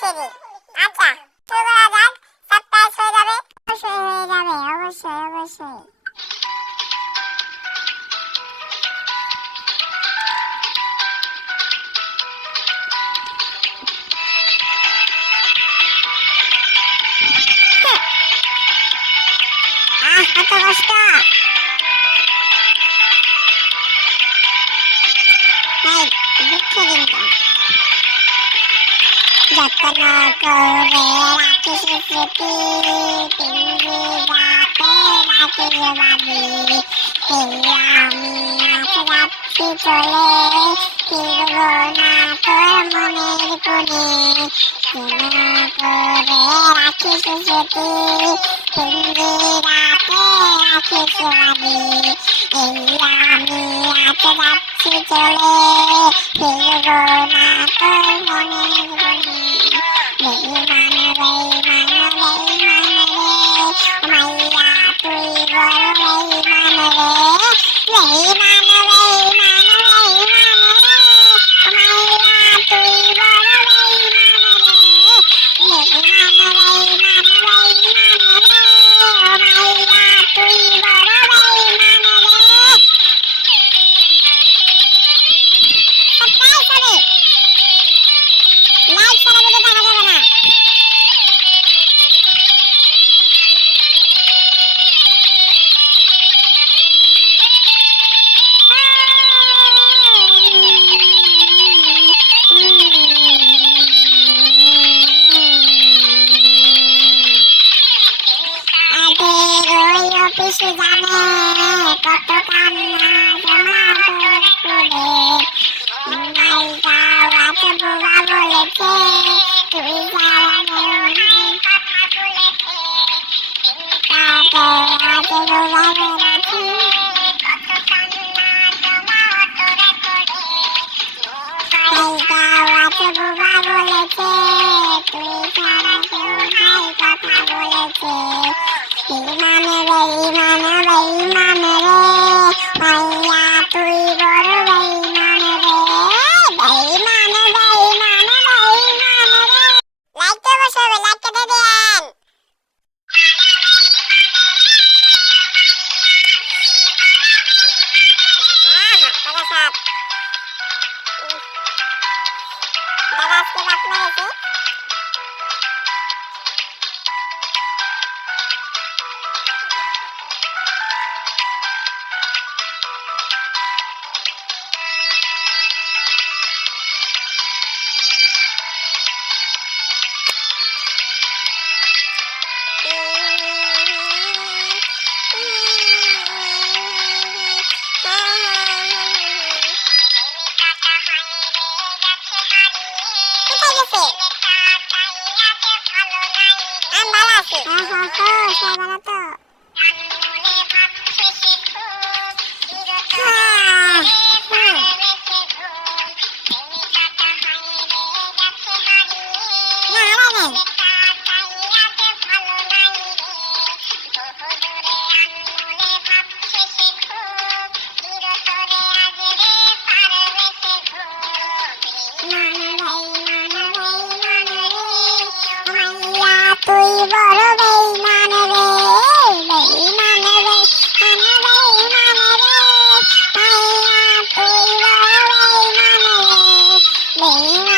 ছেড়ে। আচ্ছা শুরু করা যাক। সারপ্রাইজ হয়ে যাবে, অবশ্যই হয়ে যাবে, অবশ্যই অবশ্যই। কত কষ্ট। দুঃখের দিনটা যত্ন করে রাখিস স্মৃতি, পিঞ্জিরাতে রাখিস বাঁধি। এই আমি আজ যাচ্ছি চলে, ফিরব না তোর মনের কোণে। যত্ন করে রাখিস স্মৃতি, পিঞ্জিরাতে রাখিস বাঁধি। এই আমি আজ যাচ্ছি চলে, ফিরব না তোর মনের কোণে। বেঈমান বেঈমান বেঈমান রে, মাইয়া তুই বড় বেঈমান রে। বেঈমান বেঈমান বেঈমান রে, মাইয়া তুই বড় বেঈমান রে। বেঈমান বেঈমান বেঈমান রে, মাইয়া তুই বড় বেঈমান রে। সাবস্ক্রাইব করে লাইক ছাড়া ভিডিও দেখা যাবে না। অফিসে জানে কত কান্না জমা তোর করে। নাই যাওয়াতে বোবা বলেছে, তুই যাওয়া নেও নাই কথা বলেছে। তাতে আজ বোবা বেড়েছে, কত কান্না জমা তোর করে। নাই যাওয়াতে বোবা বলেছে, তুই ছাড়া কেউ নাই কথা বলেছে। বেঈমান বেঈমান বেঈমান রে, মাইয়া তুই বড় বেঈমান রে। বেঈমান বেঈমান বেঈমান রে। লাইক তো অবশ্যই হবে, লাইক কেটে দেন। কত সাপ দাদা আজকে বাপ মেরেছে। কোথায় গেছে? আমি ভালো আছি। সবাই ভালো তো? তুই বড় বেঈমান রে, বেঈমান বেঈমান বেঈমান রে, মাইয়া তুই বড় বেঈমান রে। বেঈমান